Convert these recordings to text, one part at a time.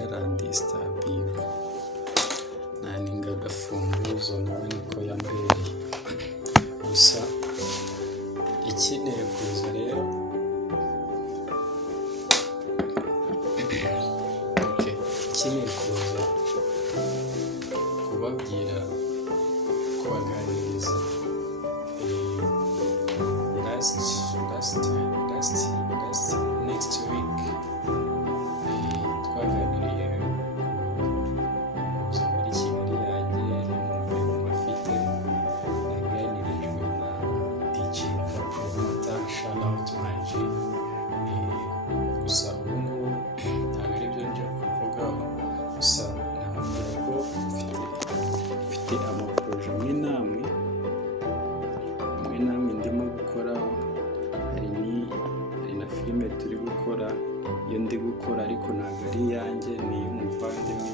natural disturbing naninga gafunguzo nawe niko yambereye gusa ikeneye kuza rero ikeneye kuza kubabwira kubaganiriza next week twaganiriye kuza muri Kigali yanjye n'umuntu afite naganirijwe na DJ promoter shout out my G gusa ubu ngubu ntabwo ari byo nje kuvugaho gusa nababwira ko mfite amaproje amwe n'amwe ndimo gukoraho hari na filime turi gukora iyo ndi gukora ariko ntabwo ari iyanjye ni umuvandimwe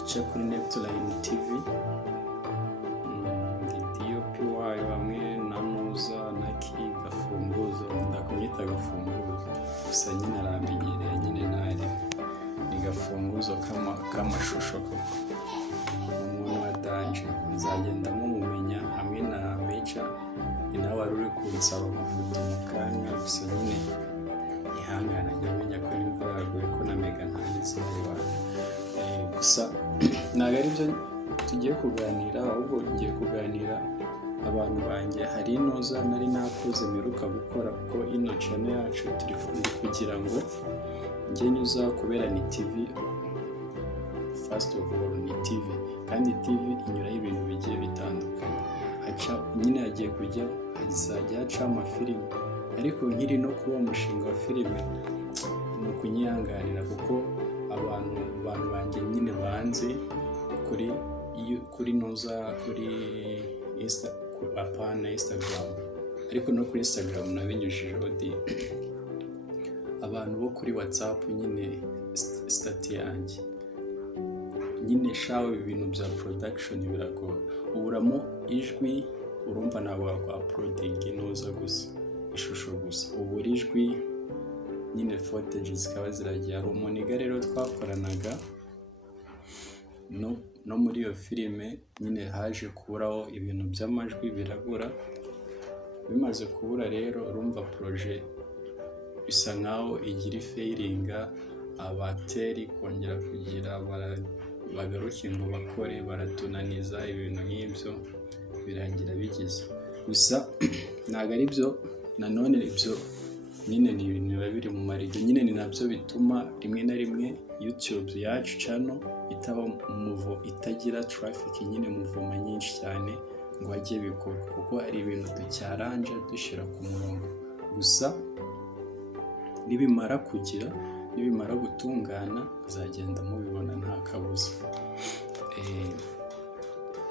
ica kuri Nibutsa TV ndi DOP wayo hamwe na Muza na Ki gafunguzo ndakumwita gafunguzo gusa nyine aramenyereye nyine nari ni gafunguzo k'amashusho koko umuntu wa danje nzagenda mumumenya hamwe na Mecha ni nawe wari uri kunsaba amafoto mu kanya gusa nyine ihangana nyamenya ko imvura yaguye ko na Mega ntazi ari gusa ntabwo ari byo tugiye kuganira ahubwo tugiye kuganira abantu banjye hari inoza nari nakoze mperuka gukora kuko ino channel yacu turi kugira ngo njye nyuza kubera ni TV first of all ni TV kandi TV inyuraho ibintu bigiye bitandukanye haca nyine yagiye kujya hazajya haca amafilime ariko nkiri no kuba umushinga wa filime ni ukunyihanganira kuko abantu banjye nyine banze kuri noza kuri Instagram ariko no kuri Instagram nabinyujijeho abantu bo kuri WhatsApp nyine stati yanjye nyine shawe ibintu bya production biragora uburamo ijwi urumva ntabwo wakwa uploading inoza gusa ishusho gusa ubura ijwi nyine footage zikaba ziragiye hari umuniga rero twakoranaga no muri iyo filime nyine haje kuburaho ibintu by'amajwi birabura bimaze kubura rero urumva projet bisa nkaho igira failinga abateri kongera kugira bagaruke ngo bakore baratunaniza ibintu nk'ibyo birangira bigize gusa ntabwo ari byo nanone ibyo nyine ni ibintu biba biri mu marido nyine ni nabyo bituma rimwe na rimwe YouTube yacu channel itaba itagira traffic nyine muvoma nyinshi cyane ngo ajye bikora kuko ari ibintu ducyaranje dushira ku murongo gusa nibimara gutungana uzagenda mubibona nta kabuza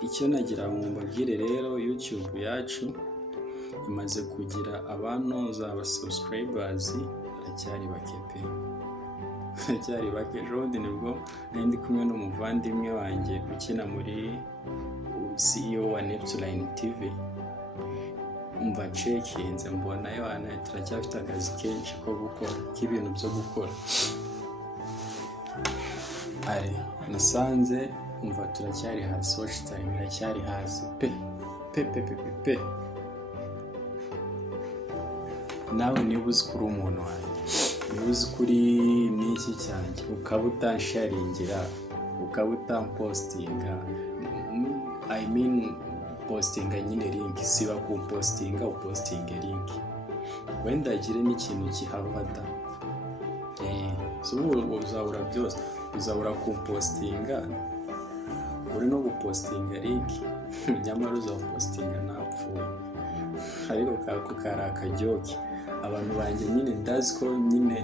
icyo nagira ngo mbabwire rero YouTube yacu imaze kugira abantu zaba subscribers aracyari bake Rod nibwo ndi kumwe n'umuvandimwe wanjye ukina muri CEO wa Nibutsa TV umva cekinze mbona yana turacyafite akazi kenshi ko gukora k'ibintu byo gukora ari nasanze umva turacyari hasi watch time iracyari hasi pe nawe niba uzi kuri umuntu wanjye niba uzi kuri n'iki cyanjye ukaba utansharingira ukaba utampostinga I mean postinga nyine link siba kumpostinga upostinge link wenda agire n'ikintu kihavada so uzabura byose uzabura kumpostinga uri no gupostinga link nyamara uzapostinga napfuye ariko kari akajyoki abantu banjye nyine ndazi ko nyine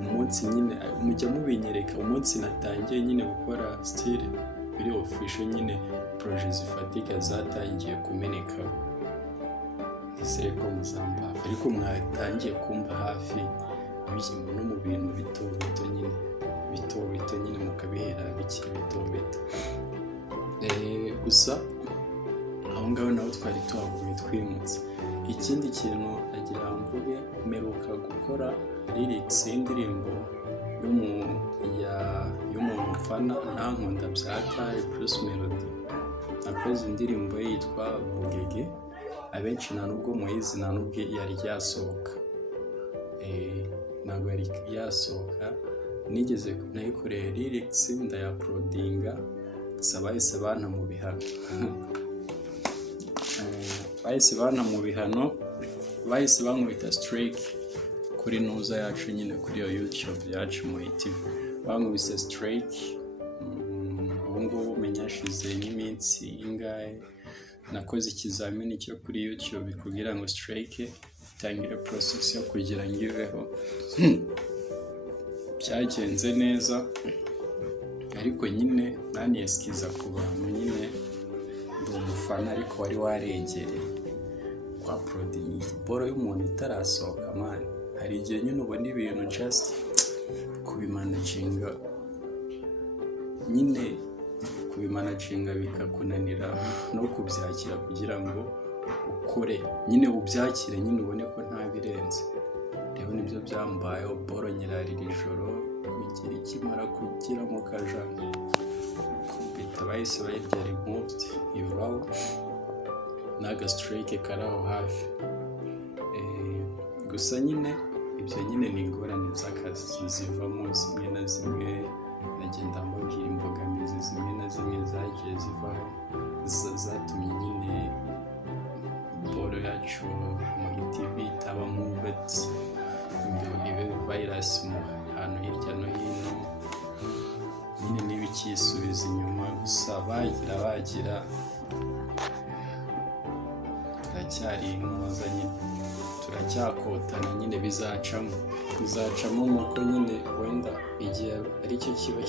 umunsi nyine mujya mubinyereka umunsi natangiye nyine gukora style biri official nyine projet zifatika zatangiye kumeneka ese ko muzamba ariko mwatangiye kumva hafi ibintu no mu bintu bito nyine mukabihera bikiri bito gusa aho ngaho naho twari tuhavuye twimutse ikindi kintu agira mvuge meruka gukora lyrics y'indirimbo y'umuntu mfana ntankunda byataye BruceMelodie. Nakoze indirimbo ye yitwa Bugege, abenshi nta nubwo muyizi, nta nubwo yari yasohoka, ntabwo yari yasohoka. Nigeze nayikoreye lyrics ndayaprodinga, gusa bahise banta mu bihano bahise bankubita strike kuri nuza yacu nyine kuri iyo YouTube yacu mu TV, bankubise strike. Ubu ngubu menya hashize nk'iminsi ingahe nakoze ikizamini cyo kuri YouTube kugira ngo strike itangire process yo kugira ngo iveho. Byagenze neza, ariko nyine naniyesikiza ku bantu, nyine ndi umufana ariko wari waregereye kwa proding boro y'umuntu itarasohoka man. Hari igihe nyine ubona ibintu just kubimanaginga bikakunanira no kubyakira kugira ngo ukore nyine ubyakire, nyine ubone ko nta birenze. Rero nibyo byambayeho, boro nyirarira ijoro kugira ikimara kugira mu kajana kubita bahise bayirya removed ivaho naga strike karaho hafi. Gusa nyine ibyo nyine ni ingorane z'akazi zivamo zimwe na zimwe, nagenda mbabwira imbogamizi zimwe na zimwe zagiye zivaho zatumye nyine boro yacu mu TV itaba moved ngo ibe virus mu hantu hirya no hino, nyine n'ibikisubiza inyuma. Gusa bagira turacyari inkoza nyine, turacyakotana nyine, bizacamo nuko nyine wenda igihe aricyo kiba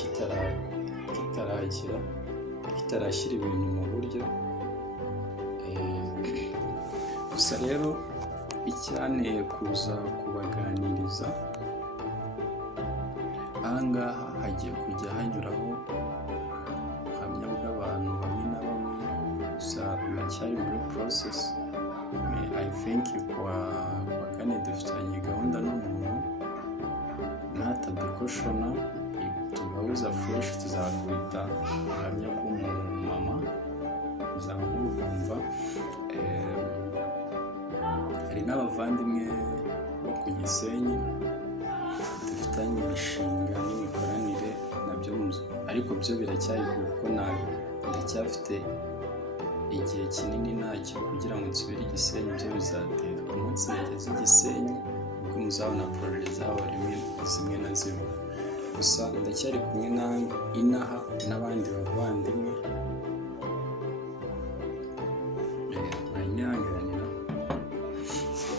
kitarashyira ibintu mu buryo. Gusa rero icyanteye kuza kubaganiriza ahangaha hagiye kujya hanyuraho ubuhamya bw'abantu bamwe na bamwe, gusa biracyari muri process. I think kuwa kane dufitanye gahunda n'umuntu natadukoshona tugahuza fresh, tuzakubita ubuhamya bw'umumama uzamwumva. Hari n'abavandimwe bo ku Gisenyi dufitanye imishinga n'imikoranire nabyo, ariko byo biracyari kuko ndacyafite igihe kinini ntacyo kugira ngo nsubire i Gisenyi. Byo bizatera umunsi nageze i Gisenyi ubwo muzabona project zabo zimwe na zimwe. Gusa ndacyari kumwe inaha n'abandi bavandimwe,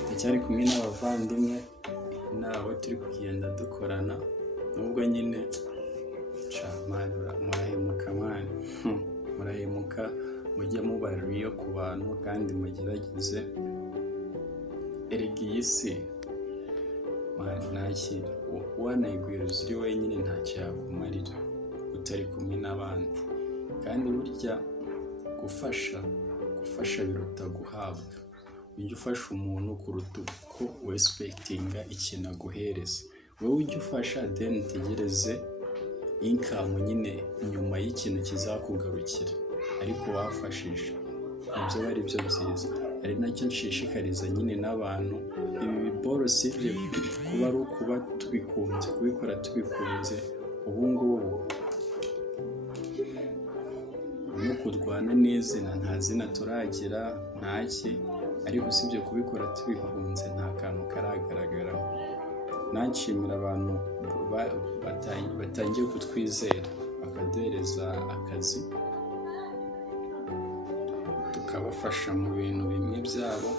ndacyari kumwe n'abavandimwe nabo turi kugenda dukorana, nubwo nyine murahemuka mujye muba real ku bantu kandi mugerageze. Erega iyi si wanayigwiriza uri wenyine ntacyo yakumarira utari kumwe n'abandi, kandi burya gufasha biruta guhabwa. Ujya ufasha umuntu kuruta uko wesipekitinga ikintu aguhereza. Wowe ujya ufasha then utegereze income nyine nyuma y'ikintu kizakugarukira, ariko wafashije nibyo ari byo byiza. Ari nacyo nshishikariza nyine n'abantu, ibi biboro sibyo kuba ari ukuba tubikunze, kubikora tubikunze. Ubu ngubu no kurwana n'izina, nta zina turagira ntaki, ariko usibye kubikora tubikunze nta kantu karagaragaraho. Nanshimira abantu batangiye kutwizera bakaduhereza akazi tukabafasha mu bintu bimwe byabo.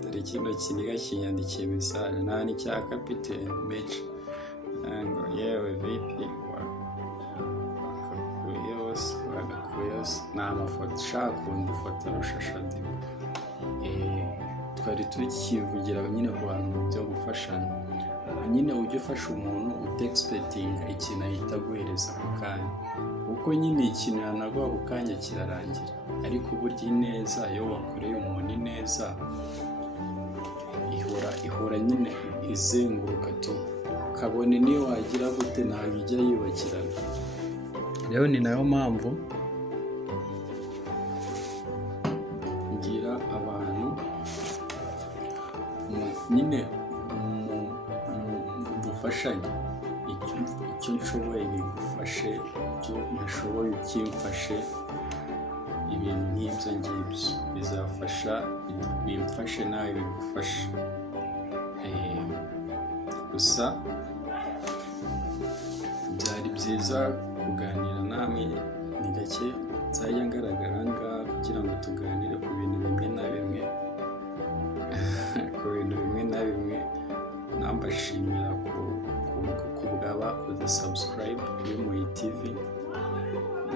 Dore kino kiniga kinyandikiye message nta n'icya kapiteni Meja ngo yewe vipi wagakuyose ni amafoto ushaka kundi foto rushashadi. Twari tukivugira nyine ku bantu byo gufashanya, nyine ujya ufasha umuntu utexpectinga ikintu ahita aguhereza ako kanya, kuko nyine ikintu yanaguha ako kanya kirarangira. Ariko burya ineza iyo wakoreye umuntu ineza ihora nyine izenguruka kabone niyo wagira gute ntabwo ijya yibagirana. Rero ni nayo mpamvu ngira abantu nyine mufashanye, icyo nshoboye bigufashe, icyo ntashoboye ukimfashe, ibintu nk'ibyo ngibyo bizafasha, bimfashe nawe bigufasha. Gusa byari byiza kuganira namwe, ni gake nzajya ngaragara ngaha kugira ngo tuganire ku bintu bimwe na bimwe nambashimira ku bw'abakoze subscribe kuri Muyi TV,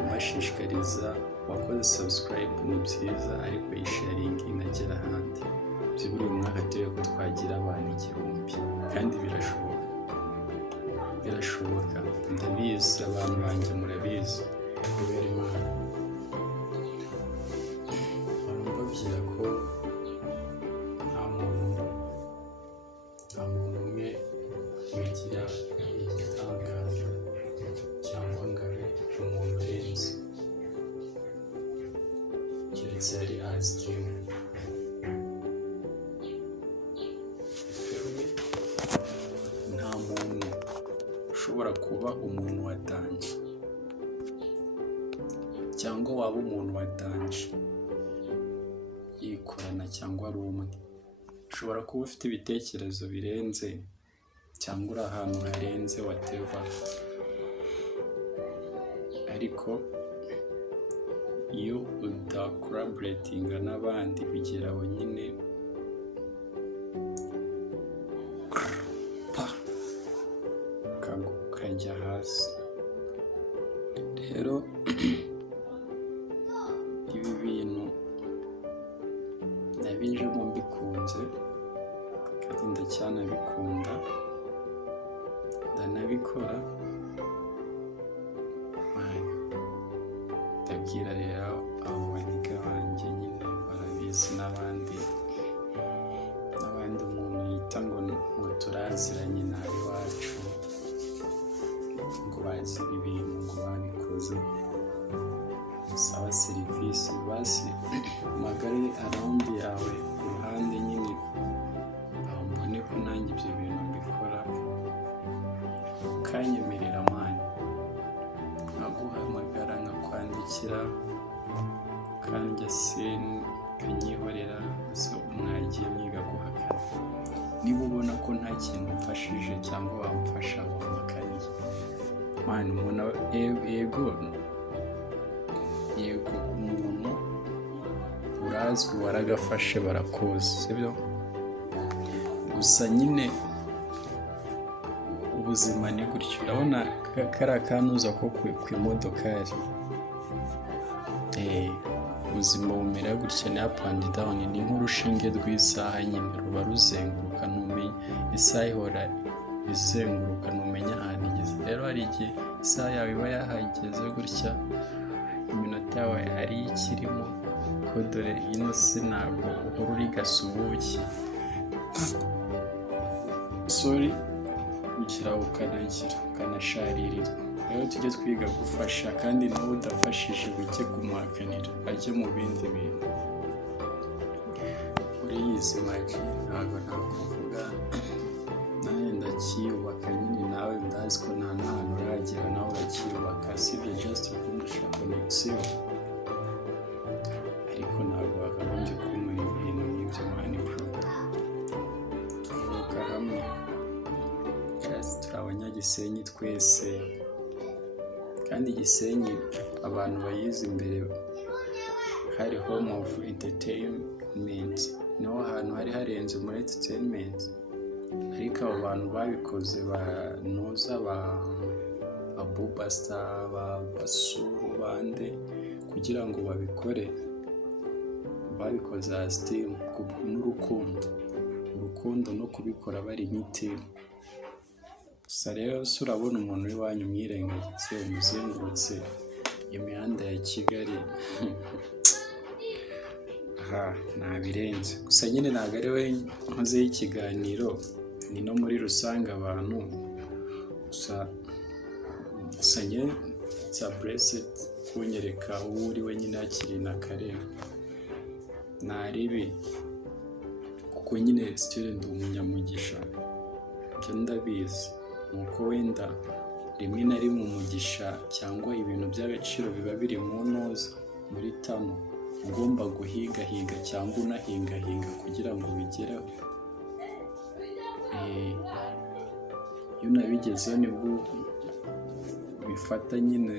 mbashishikariza wakoze subscribe ni byiza, ariko yisharingi inagera ahandi. Buri mwaka turebe ko twagira abantu 1000, kandi birashoboka, ndabizi, abantu banjye murabizi kubera Imana. Mbabwira ko nta muntu umwe wigira igitangaza cyangwa ngo abe umuntu urenze, keretse yari azi kimwe. Nta muntu ushobora kuba umuntu wa danje, cyangwa waba umuntu wa danje yikorana cyangwa ari umwe. Ushobora kuba ufite ibitekerezo birenze cyangwa uri ahantu harenze whatever, ariko iyo udakolaboratinga n'abandi bigera aho nyine ukajya hasi. Rero ibi bintu nabinjemo mbikunze, kandi ndacyanabikunda, ndanabikora. Ndabwira rero abo baniga banjye nyine barabizi, n'abandi umuntu yita ngo turaziranye nabi wacu, ngo bazi ibintu, ngo babikoze, saba serivisi, basi magare arawundi yawe ku ruhande nyine, mbone ko nanjye ibyo bintu mbikora, ukanyemerera mani, nkaguhamagara, nkakwandikira, kanjya kanyihorera, so mwagiye mwiga guhakana. Niba ubona ko nta kintu mfashije cyangwa wamfasha, wampakaniye mani, umuntu yego umuntu urazwi waragafashe barakuzi, sibyo? Gusa nyine ubuzima ni gutyo. Urabona kariya kanuza ko ku imodokari, ubuzima bumera gutya, ni up and down, ni nk'urushinge rw'isaha nyine, ruba ruzenguruka, ntumenye isaha ihora izenguruka, ntumenye ahantu igeze. Rero hari igihe isaha yawe iba yahageze gutya, iminota yawe ari ikirimo, ko dore ino si ntabwo uhora urigasa ubuki, sorry, ugira ukanasharirirwa. Rero tujye twiga gufasha, kandi n'uwo udafashije buke kumwakanira, ajye mu bindi bintu. Uriyizi magi, ntabwo nakuvuga, nawe ndacyiyubaka nyine, nawe ndazi ko nta n'ahantu uragera, nawe uracyiyubaka, sibyo? Just kundusha connection, ariko ntabwo wakagombye kumuha ibintu nk'ibyo mani bro. Tuvuka hamwe, turi abanyagisenyi twese, kandi Gisenyi abantu bayizi imbere hari home of entertainment, niho hantu hari harenze muri entertainment, ariko abo bantu babikoze banoza ba Bubasta, basuru bande, kugira ngo babikoze as team, n'urukundo no kubikora bari nk'iteam. Gusa rero urabona umuntu w'iwanyu mwirengagize, umuzengurutse imihanda ya Kigali, nabirenze. Gusa nyine ntabwo ari we nkozeho ikiganiro, ni no muri rusange abantu. Gusa nye it's a blessed kunyereka uwo uri we nyine hakiri na kare. Naribi kuko nyine still ndi umunyamugisha, ibyo ndabizi. Nuko wenda rimwe na rimwe umugisha cyangwa ibintu by'agaciro biba biri mu ntoza muri tano, ugomba guhigahiga cyangwa unahingahinga kugira ngo bigereho. Iyo unabigezeho nibwo bifata nyine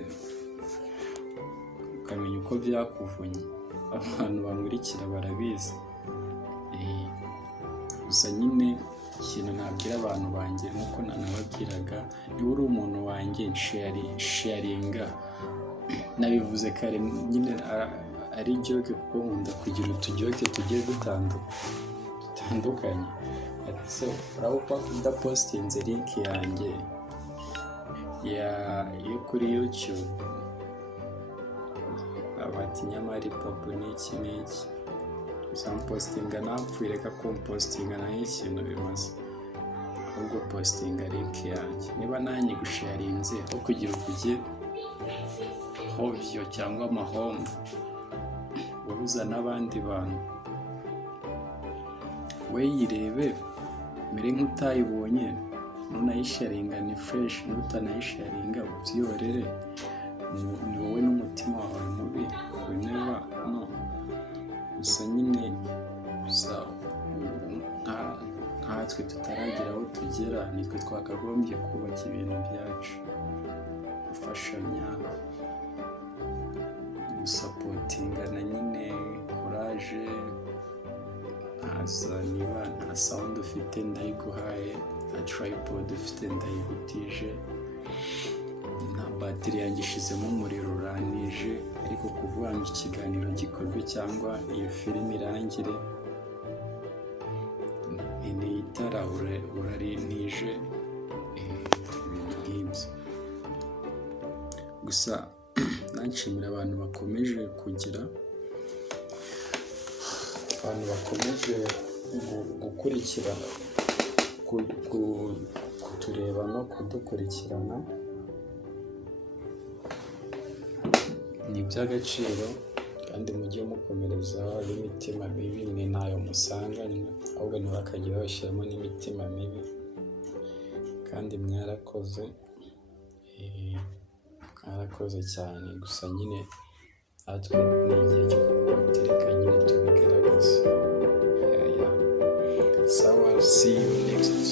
ukamenya uko byakuvunye. Abantu bankurikira barabizi. Gusa nyine ikintu nabwira abantu banjye nk'uko nanababwiraga, niba uri umuntu wanjye sharinga. Nabivuze kare nyine ari joke kuko nkunda kugira utujoke tugiye dutandukanye. So urabona udapostinze link yanjye yo kuri YouTube abati nyamari papu n'iki sampostinga napfuye, reka kumpostinga nayo ikintu bimaze, ahubwo postinga link yanjye. Niba nanjye gusharinze aho kugira uvuge hovyo cyangwa amahomvu ubuza n'abandi bantu, we yirebe mere nk'utayibonye, nunayisharinga ni fresh, nutanayisharinga ubyiyorere. Ni wowe n'umutima wawe mubi, never no. Gusa nyine nkatwe tutaragera aho tugera, nitwe twakagombye kubaka ibintu byacu, gufashanya, gusapotingana nyine, courage. Niba nta sound ufite ndayiguhaye, nta tripod ufite ndayigutije, nta batiri yanjye ishizemo umuriro uranije, ariko kuvuga ngo ikiganiro gikorwe cyangwa iyo filime irangire ni itara urarinije, ibintu nk'ibyo. Gusa nanshimira abantu bakomeje gukurikira, kutureba no kudukurikirana. Ni iby'agaciro kandi mujye mukomereza. Imitima mibi mwe ntayo musanganywe, ahubwo ntibakagira bashyiramo n'imitima mibi. Kandi mwarakoze cyane. Gusa nyine natwe ni igihe cyo kubatereka nyine tubigaragaza. Sawa, see you next